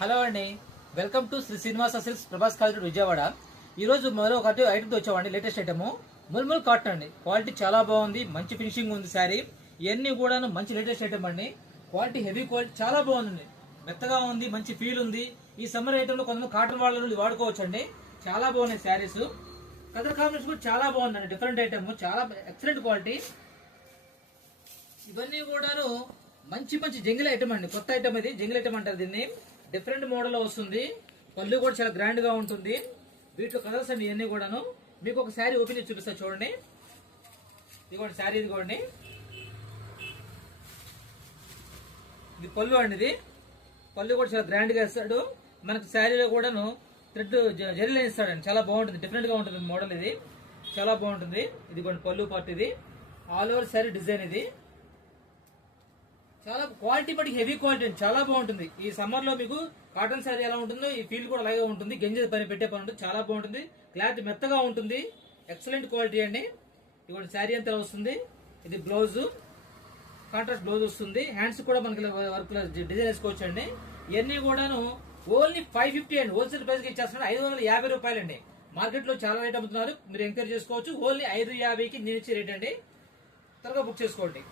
Hello అండి, welcome to Sri Srinivasa silks Prabhas college Vijayawada. ఈ రోజు మరో ఒక ఐటమ్ వచ్చామండి. లేటెస్ట్ ఐటమ్ ముల్ముల్ కాటన్ అండి. క్వాలిటీ చాలా బాగుంది, మంచి ఫినిషింగ్ ఉంది శారీ. ఇవన్నీ కూడా మంచి లేటెస్ట్ ఐటమ్ అండి. క్వాలిటీ హెవీ క్వాలిటీ చాలా బాగుందండి, మెత్తగా ఉంది, మంచి ఫీల్ ఉంది. ఈ సమ్మర్ ఐటమ్ లో కొంతమంది కాటన్ వాళ్ళ నుండి వాడుకోవచ్చు అండి. చాలా బాగున్నాయి శారీస్. కలర్ కాంబినేషన్ కూడా చాలా బాగుందండి. డిఫరెంట్ ఐటమ్, చాలా ఎక్సలెంట్ క్వాలిటీ. ఇవన్నీ కూడాను మంచి మంచి జంగిల్ ఐటమ్ అండి. కొత్త ఐటమ్ ఇది, జంగిల్ ఐటమ్ అంటారు దీన్ని. డిఫరెంట్ మోడల్ లో వస్తుంది. పళ్ళు కూడా చాలా గ్రాండ్ గా ఉంటుంది. వీటిలో కలర్స్ అండి ఇవన్నీ కూడాను. మీకు ఒక శారీ ఓపెన్ చేసి చూపిస్తా చూడండి. ఇదిగోండి శారీ, ఇదిగోండి. ఇది పళ్ళు అండి. ఇది పళ్ళు కూడా చాలా గ్రాండ్ గా ఇస్తాడు. మనకి శారీలో కూడాను థ్రెడ్ జరీలో ఇస్తాడండి. చాలా బాగుంటుంది, డిఫరెంట్ గా ఉంటుంది మోడల్. ఇది చాలా బాగుంటుంది. ఇదిగోండి పళ్ళు పార్ట్. ఇది ఆల్ ఓవర్ శారీ డిజైన్. ఇది చాలా క్వాలిటీ బట్టి హెవీ క్వాలిటీ అండి, చాలా బాగుంటుంది. ఈ సమ్మర్ లో మీకు కాటన్ శారీ ఎలా ఉంటుందో ఈ ఫీల్ కూడా అలాగే ఉంటుంది. గంజి పని పెట్టే పని ఉంటుంది. చాలా బాగుంటుంది. క్లాత్ మెత్తగా ఉంటుంది. ఎక్సలెంట్ క్వాలిటీ అండి. ఇదిగోండి శారీ అంతా వస్తుంది. ఇది బ్లౌజ్, కాంట్రాస్ట్ బ్లౌజ్ వస్తుంది. హ్యాండ్స్ కూడా మనకి వర్క్ డిజైన్ వేసుకోవచ్చు అండి. ఇవన్నీ కూడాను ఓన్లీ 550 అండి. హోల్సేల్ ప్రైస్ కి ఇచ్చేస్తున్నాడు. 550 రూపాయలు అండి. మార్కెట్ లో చాలా రేట్ అమ్ముతున్నారు, మీరు ఎంక్వైరీ చేసుకోవచ్చు. ఓన్లీ 550కి నేను ఇచ్చే రేట్ అండి. త్వరగా బుక్ చేసుకోండి.